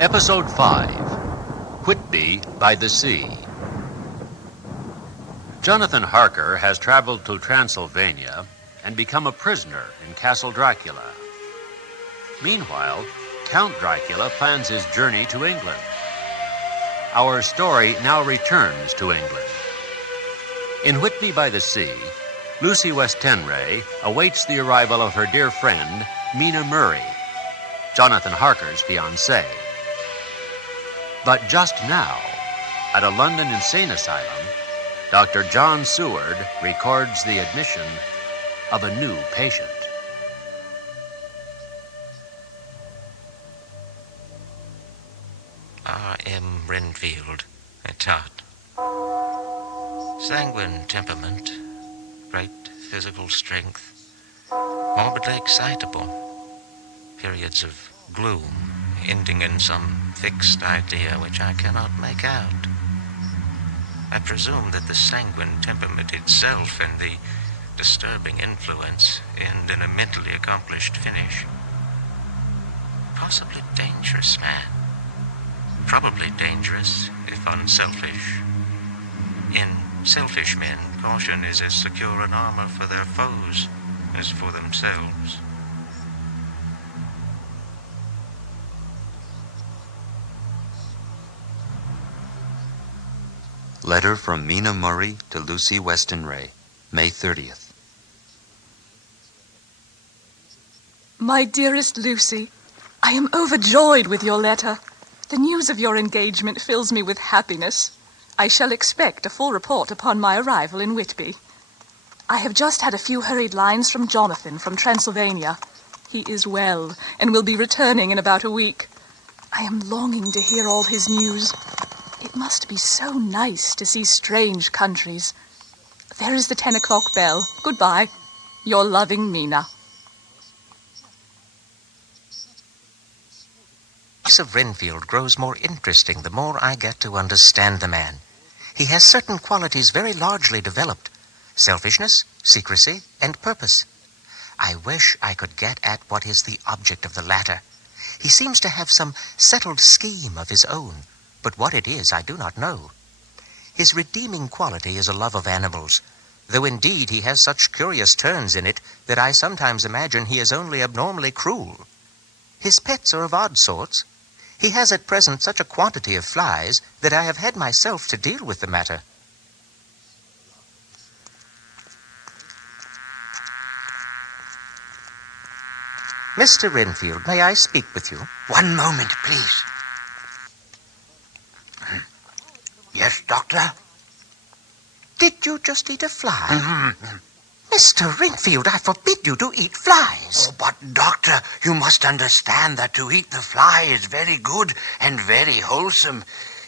Episode 5, Whitby by the Sea. Jonathan Harker has traveled to Transylvania and become a prisoner in Castle Dracula. Meanwhile, Count Dracula plans his journey to England. Our story now returns to England. In Whitby by the Sea, Lucy Westenray awaits the arrival of her dear friend, Mina Murray, Jonathan Harker's fiancée. But just now, at a London insane asylum, Dr. John Seward records the admission of a new patient. R.M. Renfield, Etat. Sanguine temperament, great physical strength, morbidly excitable, periods of gloom ending in some fixed idea which I cannot make out. I presume that the sanguine temperament itself and the disturbing influence end in a mentally accomplished finish. Possibly dangerous man. Probably dangerous, if unselfish. In selfish men, caution is as secure an armor for their foes as for themselves. Letter from Mina Murray to Lucy Westenray, May 30th. My dearest Lucy, I am overjoyed with your letter. The news of your engagement fills me with happiness. I shall expect a full report upon my arrival in Whitby. I have just had a few hurried lines from Jonathan from Transylvania. He is well and will be returning in about a week. I am longing to hear all his news. It must be so nice to see strange countries. There is the 10 o'clock bell. Goodbye. Your loving Mina. The case of Renfield grows more interesting the more I get to understand the man. He has certain qualities very largely developed: selfishness, secrecy, and purpose. I wish I could get at what is the object of the latter. He seems to have some settled scheme of his own, but what it is I do not know. His redeeming quality is a love of animals, though indeed he has such curious turns in it that I sometimes imagine he is only abnormally cruel. His pets are of odd sorts. He has at present such a quantity of flies that I have had myself to deal with the matter. Mr. Renfield, may I speak with you? One moment, please. Yes, Doctor? Did you just eat a fly? Mr. Renfield, I forbid you to eat flies. Oh, but, Doctor, you must understand that to eat the fly is very good and very wholesome.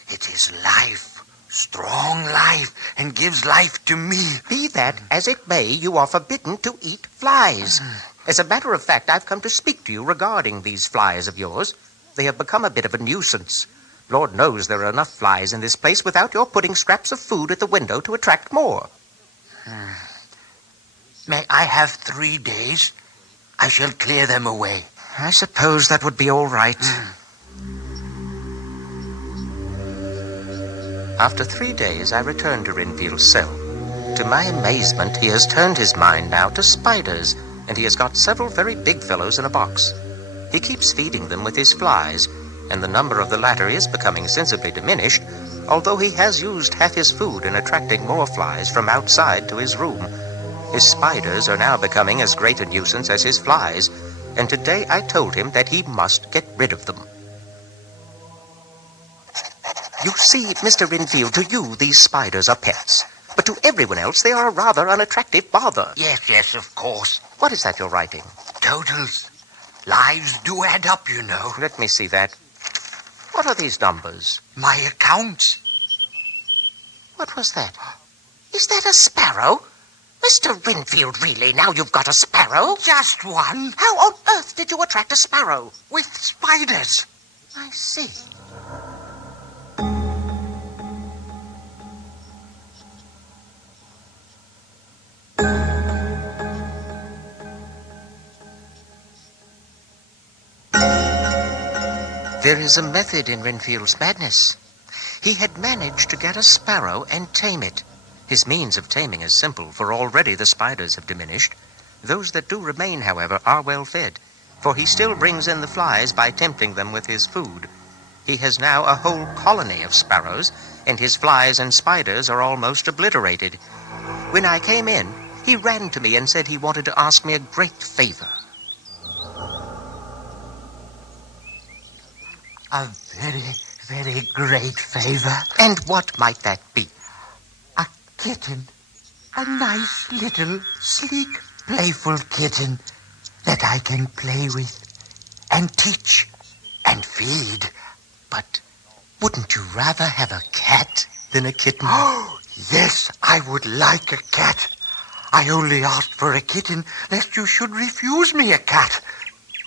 It is life, strong life, and gives life to me. Be that as it may, you are forbidden to eat flies. As a matter of fact, I've come to speak to you regarding these flies of yours. They have become a bit of a nuisance. Lord knows there are enough flies in this place without your putting scraps of food at the window to attract more. May I have 3 days? I shall clear them away. I suppose that would be all right. After 3 days, I returned to Renfield's cell. To my amazement, he has turned his mind now to spiders, and he has got several very big fellows in a box. He keeps feeding them with his flies, and the number of the latter is becoming sensibly diminished, although he has used half his food in attracting more flies from outside to his room. His spiders are now becoming as great a nuisance as his flies, and today I told him that he must get rid of them. You see, Mr. Renfield, to you these spiders are pets, but to everyone else they are a rather unattractive bother. Yes, of course. What is that you're writing? Totals. Lives do add up, you know. Let me see that. What are these numbers? My accounts. What was that? Is that a sparrow? Mr. Renfield, really, now you've got a sparrow? Just one. How on earth did you attract a sparrow? With spiders. I see. There is a method in Renfield's madness. He had managed to get a sparrow and tame it. His means of taming is simple, for already the spiders have diminished. Those that do remain, however, are well fed, for he still brings in the flies by tempting them with his food. He has now a whole colony of sparrows, and his flies and spiders are almost obliterated. When I came in, he ran to me and said he wanted to ask me a great favor. A very, very great favor. And what might that be? A kitten. A nice little, sleek, playful kitten that I can play with and teach and feed. But wouldn't you rather have a cat than a kitten? Oh, yes, I would like a cat. I only asked for a kitten lest you should refuse me a cat.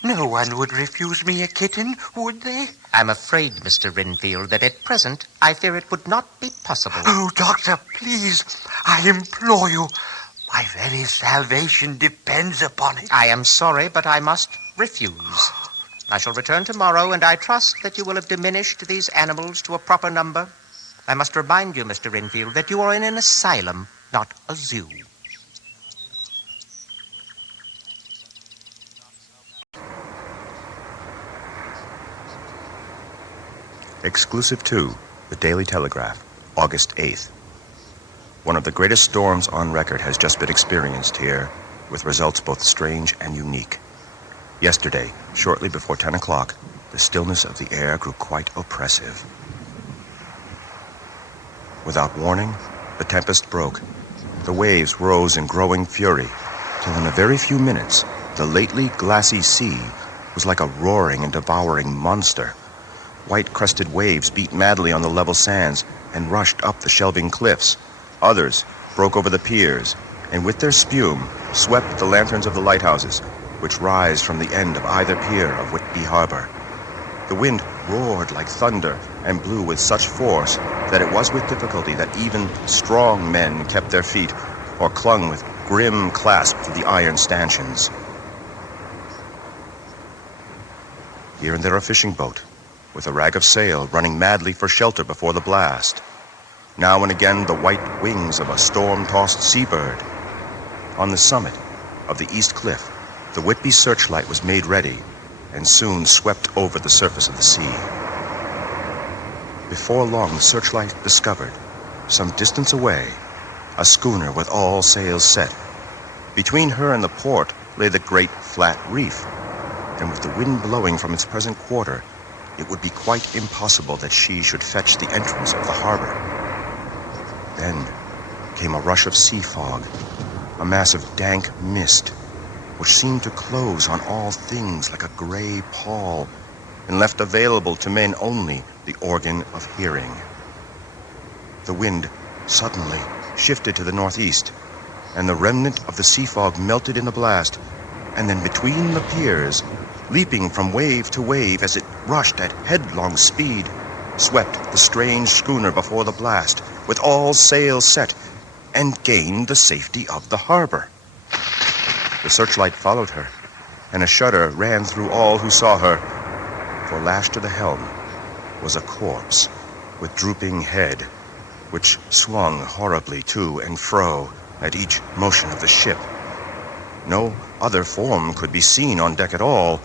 No one would refuse me a kitten, would they? I'm afraid, Mr. Renfield, that at present I fear it would not be possible. Oh, Doctor, please, I implore you. My very salvation depends upon it. I am sorry, but I must refuse. I shall return tomorrow, and I trust that you will have diminished these animals to a proper number. I must remind you, Mr. Renfield, that you are in an asylum, not a zoo. Exclusive 2, The Daily Telegraph, August 8th. One of the greatest storms on record has just been experienced here, with results both strange and unique. Yesterday, shortly before 10 o'clock, the stillness of the air grew quite oppressive. Without warning, the tempest broke. The waves rose in growing fury, till in a very few minutes, the lately glassy sea was like a roaring and devouring monster. White-crested waves beat madly on the level sands and rushed up the shelving cliffs. Others broke over the piers, and with their spume swept the lanterns of the lighthouses, which rise from the end of either pier of Whitby Harbor. The wind roared like thunder and blew with such force that it was with difficulty that even strong men kept their feet or clung with grim clasp to the iron stanchions. Here and there a fishing boat, with a rag of sail running madly for shelter before the blast. Now and again the white wings of a storm-tossed seabird. On the summit of the east cliff, the Whitby searchlight was made ready and soon swept over the surface of the sea. Before long, the searchlight discovered, some distance away, a schooner with all sails set. Between her and the port lay the great flat reef, and with the wind blowing from its present quarter, it would be quite impossible that she should fetch the entrance of the harbor. Then came a rush of sea fog, a mass of dank mist, which seemed to close on all things like a gray pall, and left available to men only the organ of hearing. The wind suddenly shifted to the northeast, and the remnant of the sea fog melted in the blast, and then between the piers, leaping from wave to wave as it rushed at headlong speed, swept the strange schooner before the blast, with all sails set, and gained the safety of the harbor. The searchlight followed her, and a shudder ran through all who saw her, for lashed to the helm was a corpse with drooping head, which swung horribly to and fro at each motion of the ship. No other form could be seen on deck at all.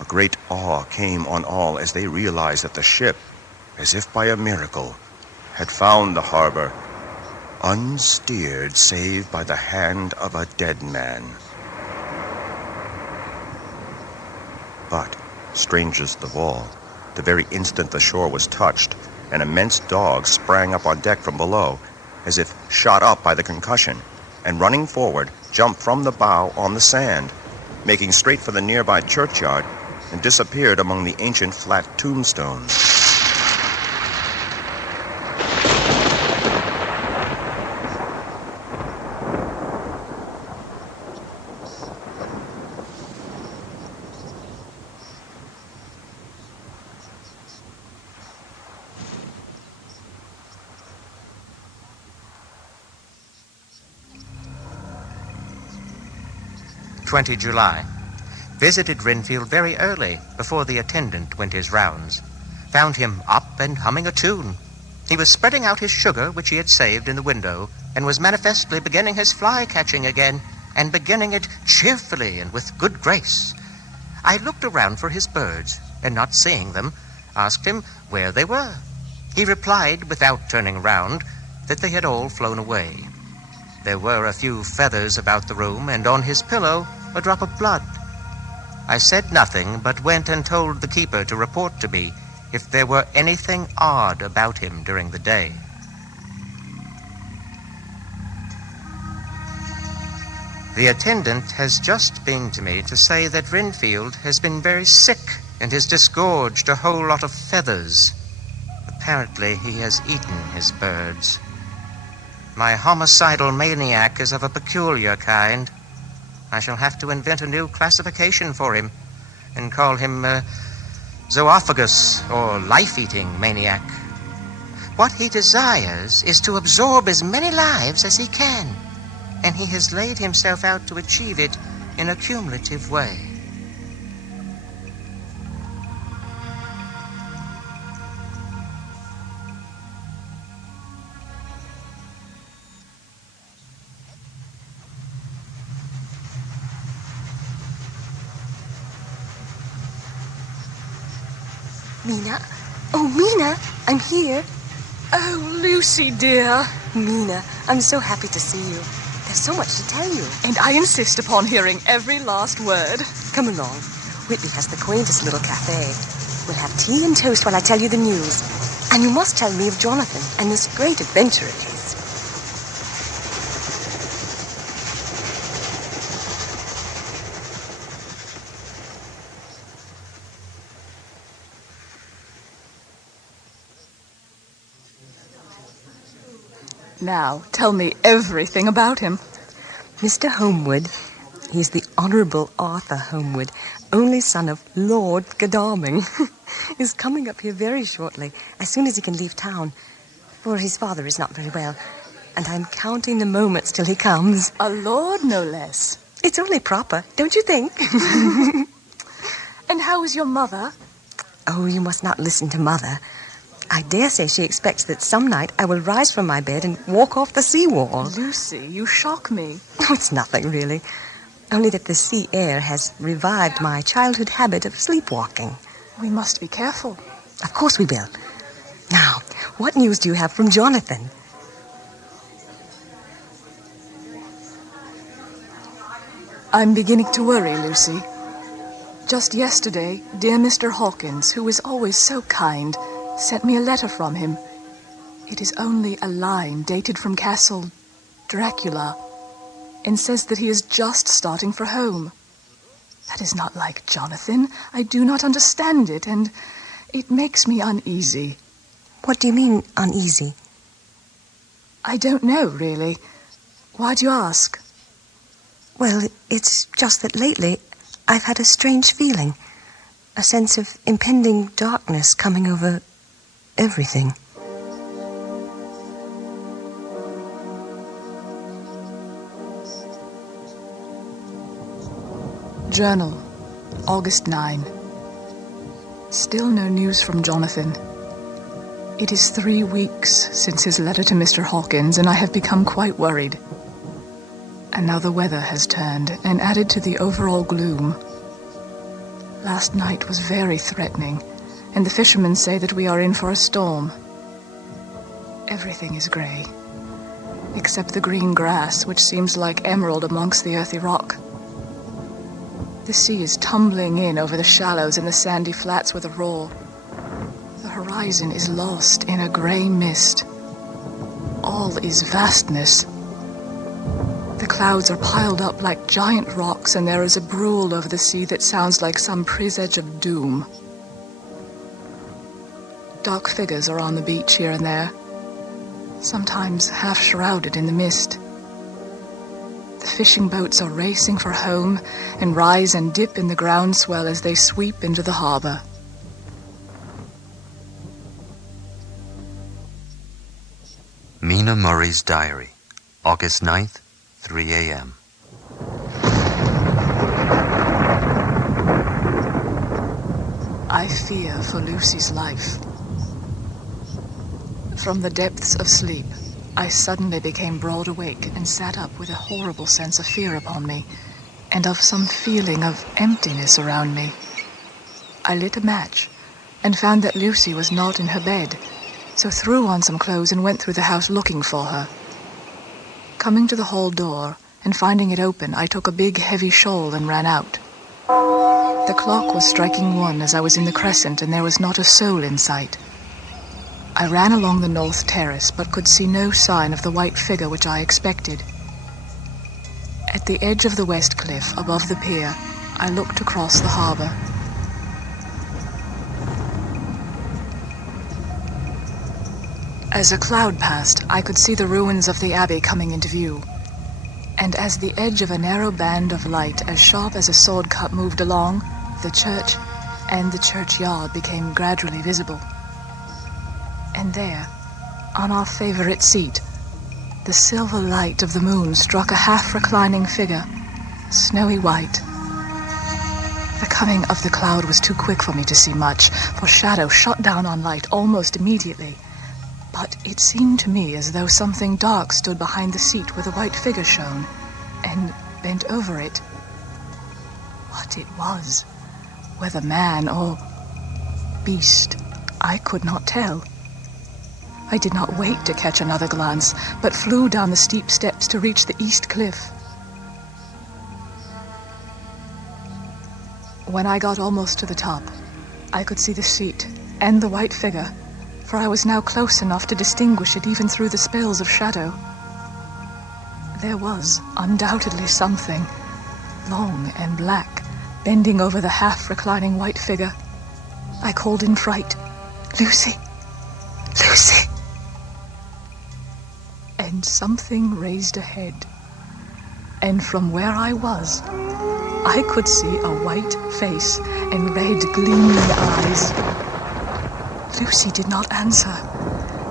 A great awe came on all as they realized that the ship, as if by a miracle, had found the harbor, unsteered save by the hand of a dead man. But, strangest of all, the very instant the shore was touched, an immense dog sprang up on deck from below, as if shot up by the concussion, and running forward, jumped from the bow on the sand, making straight for the nearby churchyard, and disappeared among the ancient flat tombstones. July 20. visited Renfield very early, before the attendant went his rounds, found him up and humming a tune. He was spreading out his sugar, which he had saved in the window, and was manifestly beginning his fly-catching again, and beginning it cheerfully and with good grace. I looked around for his birds, and not seeing them, asked him where they were. He replied, without turning round, that they had all flown away. There were a few feathers about the room, and on his pillow a drop of blood. I said nothing, but went and told the keeper to report to me if there were anything odd about him during the day. The attendant has just been to me to say that Renfield has been very sick and has disgorged a whole lot of feathers. Apparently he has eaten his birds. My homicidal maniac is of a peculiar kind. I shall have to invent a new classification for him and call him zoophagous or life-eating maniac. What he desires is to absorb as many lives as he can, and he has laid himself out to achieve it in a cumulative way. Mina? Oh, Mina, I'm here. Oh, Lucy, dear. Mina, I'm so happy to see you. There's so much to tell you. And I insist upon hearing every last word. Come along. Whitby has the quaintest little cafe. We'll have tea and toast while I tell you the news. And you must tell me of Jonathan and this great adventure of his. Now, tell me everything about him. Mr. Homewood, he's the Honourable Arthur Homewood, only son of Lord Godalming, is coming up here very shortly, as soon as he can leave town, for his father is not very well, and I'm counting the moments till he comes. A lord, no less. It's only proper, don't you think? And how is your mother? Oh, you must not listen to Mother. I dare say she expects that some night I will rise from my bed and walk off the seawall. Lucy, you shock me. Oh, it's nothing, really. Only that the sea air has revived my childhood habit of sleepwalking. We must be careful. Of course we will. Now, what news do you have from Jonathan? I'm beginning to worry, Lucy. Just yesterday, dear Mr. Hawkins, who is always so kind, sent me a letter from him. It is only a line dated from Castle Dracula, and says that he is just starting for home. That is not like Jonathan. I do not understand it, and it makes me uneasy. What do you mean, uneasy? I don't know, really. Why do you ask? Well, it's just that lately I've had a strange feeling, a sense of impending darkness coming over everything. Journal, August 9. Still no news from Jonathan. It is 3 weeks since his letter to Mr. Hawkins, and I have become quite worried. And now the weather has turned and added to the overall gloom. Last night was very threatening, and the fishermen say that we are in for a storm. Everything is grey, except the green grass, which seems like emerald amongst the earthy rock. The sea is tumbling in over the shallows and the sandy flats with a roar. The horizon is lost in a grey mist. All is vastness. The clouds are piled up like giant rocks, and there is a brool over the sea that sounds like some presage of doom. Dark figures are on the beach here and there, sometimes half shrouded in the mist. The fishing boats are racing for home and rise and dip in the groundswell as they sweep into the harbor. Mina Murray's Diary, August 9th, 3 a.m. I fear for Lucy's life. From the depths of sleep, I suddenly became broad awake and sat up with a horrible sense of fear upon me, and of some feeling of emptiness around me. I lit a match, and found that Lucy was not in her bed, so threw on some clothes and went through the house looking for her. Coming to the hall door, and finding it open, I took a big, heavy shawl and ran out. The clock was striking 1 as I was in the crescent, and there was not a soul in sight. I ran along the north terrace, but could see no sign of the white figure which I expected. At the edge of the west cliff, above the pier, I looked across the harbour. As a cloud passed, I could see the ruins of the abbey coming into view. And as the edge of a narrow band of light, as sharp as a sword cut, moved along, the church and the churchyard became gradually visible. And there, on our favourite seat, the silver light of the moon struck a half-reclining figure, snowy white. The coming of the cloud was too quick for me to see much, for shadow shot down on light almost immediately. But it seemed to me as though something dark stood behind the seat where the white figure shone, and bent over it. What it was, whether man or beast, I could not tell. I did not wait to catch another glance, but flew down the steep steps to reach the east cliff. When I got almost to the top, I could see the seat and the white figure, for I was now close enough to distinguish it even through the spells of shadow. There was undoubtedly something, long and black, bending over the half-reclining white figure. I called in fright, "Lucy! Lucy!" And something raised a head, and from where I was, I could see a white face and red gleaming eyes. Lucy did not answer,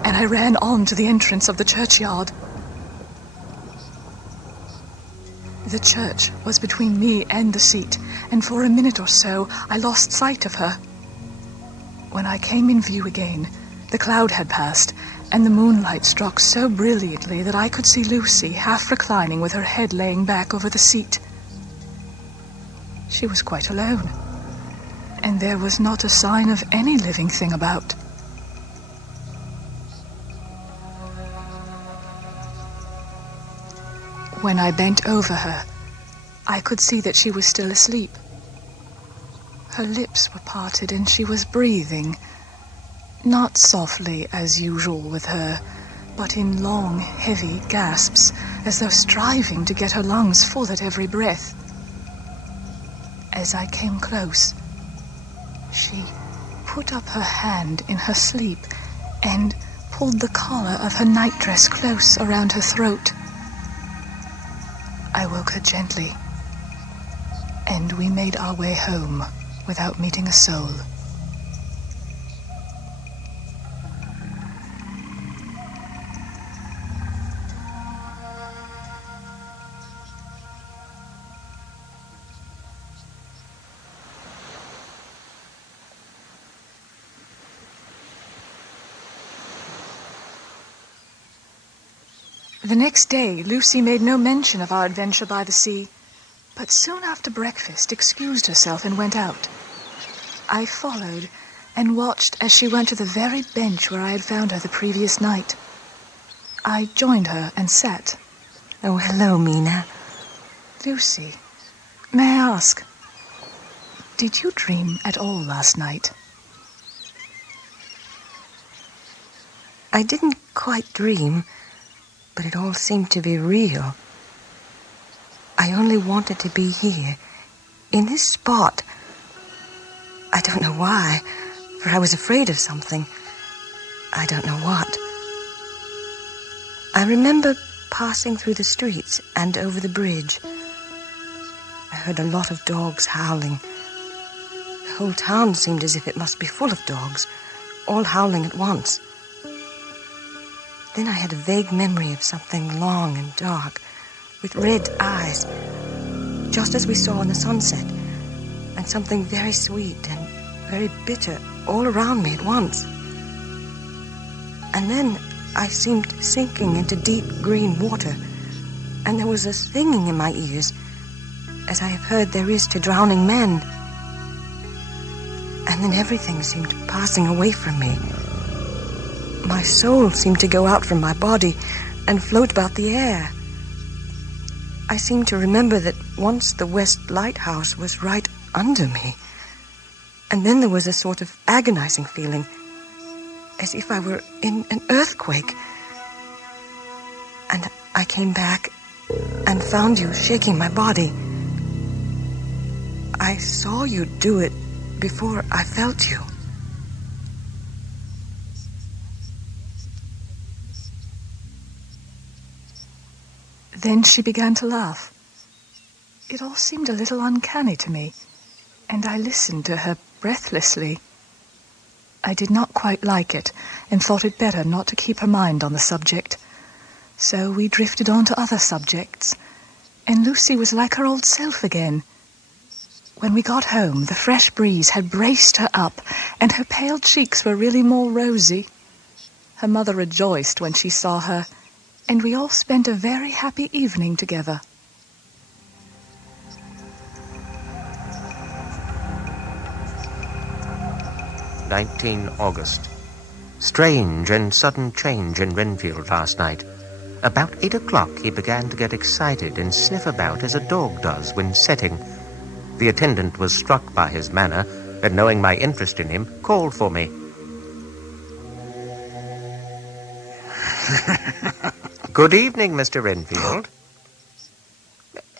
and I ran on to the entrance of the churchyard. The church was between me and the seat, and for a minute or so I lost sight of her. When I came in view again, the cloud had passed, and the moonlight struck so brilliantly that I could see Lucy half reclining with her head laying back over the seat. She was quite alone, and there was not a sign of any living thing about. When I bent over her, I could see that she was still asleep. Her lips were parted and she was breathing, not softly as usual with her, but in long, heavy gasps, as though striving to get her lungs full at every breath. As I came close, she put up her hand in her sleep and pulled the collar of her nightdress close around her throat. I woke her gently, and we made our way home without meeting a soul. The next day, Lucy made no mention of our adventure by the sea, but soon after breakfast excused herself and went out. I followed and watched as she went to the very bench where I had found her the previous night. I joined her and sat. Oh, hello, Mina. Lucy, may I ask, did you dream at all last night? I didn't quite dream, but it all seemed to be real. I only wanted to be here, in this spot. I don't know why, for I was afraid of something. I don't know what. I remember passing through the streets and over the bridge. I heard a lot of dogs howling. The whole town seemed as if it must be full of dogs, all howling at once. Then I had a vague memory of something long and dark, with red eyes, just as we saw in the sunset, and something very sweet and very bitter all around me at once. And then I seemed sinking into deep green water, and there was a singing in my ears, as I have heard there is to drowning men. And then everything seemed passing away from me. My soul seemed to go out from my body and float about the air. I seemed to remember that once the West Lighthouse was right under me. And then there was a sort of agonizing feeling, as if I were in an earthquake. And I came back and found you shaking my body. I saw you do it before I felt you. Then she began to laugh. It all seemed a little uncanny to me, and I listened to her breathlessly. I did not quite like it, and thought it better not to keep her mind on the subject. So we drifted on to other subjects, and Lucy was like her old self again. When we got home, the fresh breeze had braced her up, and her pale cheeks were really more rosy. Her mother rejoiced when she saw her, and we all spent a very happy evening together. August. Strange and sudden change in Renfield last night. About 8 o'clock he began to get excited and sniff about as a dog does when setting. The attendant was struck by his manner, and knowing my interest in him, called for me. Good evening, Mr. Renfield.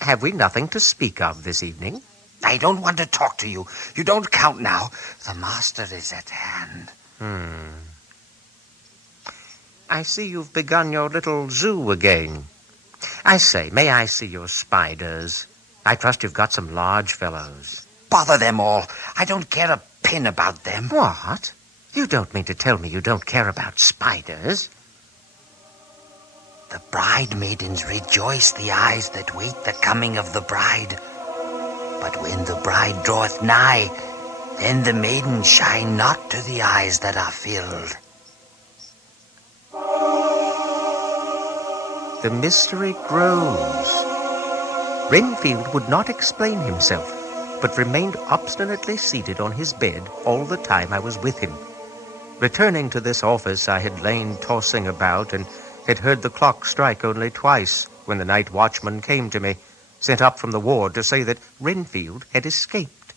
Have we nothing to speak of this evening? I don't want to talk to you. You don't count now. The master is at hand. I see you've begun your little zoo again. I say, may I see your spiders? I trust you've got some large fellows. Bother them all. I don't care a pin about them. What? You don't mean to tell me you don't care about spiders? The bride maidens rejoice the eyes that wait the coming of the bride. But when the bride draweth nigh, then the maidens shine not to the eyes that are filled. The mystery grows. Renfield would not explain himself, but remained obstinately seated on his bed all the time I was with him. Returning to this office, I had lain tossing about and had heard the clock strike only twice when the night watchman came to me, sent up from the ward to say that Renfield had escaped.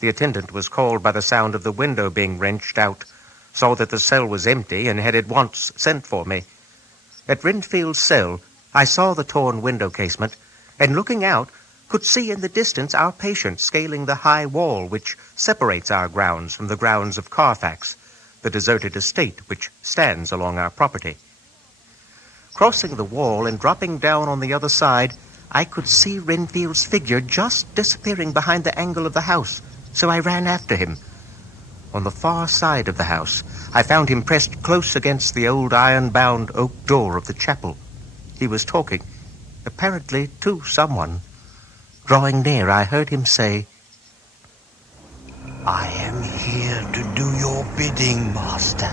The attendant was called by the sound of the window being wrenched out, saw that the cell was empty, and had at once sent for me. At Renfield's cell, I saw the torn window casement, and looking out, could see in the distance our patient scaling the high wall which separates our grounds from the grounds of Carfax, the deserted estate which stands along our property. Crossing the wall and dropping down on the other side, I could see Renfield's figure just disappearing behind the angle of the house, so I ran after him. On the far side of the house, I found him pressed close against the old iron-bound oak door of the chapel. He was talking, apparently to someone. Drawing near, I heard him say, I am here to do your bidding, master.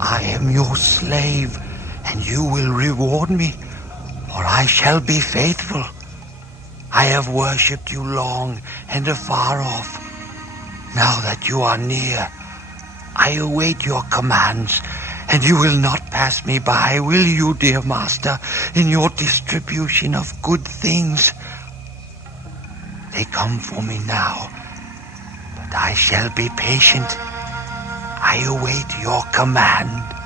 I am your slave, and you will reward me, for I shall be faithful. I have worshipped you long and afar off. Now that you are near, I await your commands, and you will not pass me by, will you, dear master, in your distribution of good things? They come for me now, but I shall be patient. I await your command.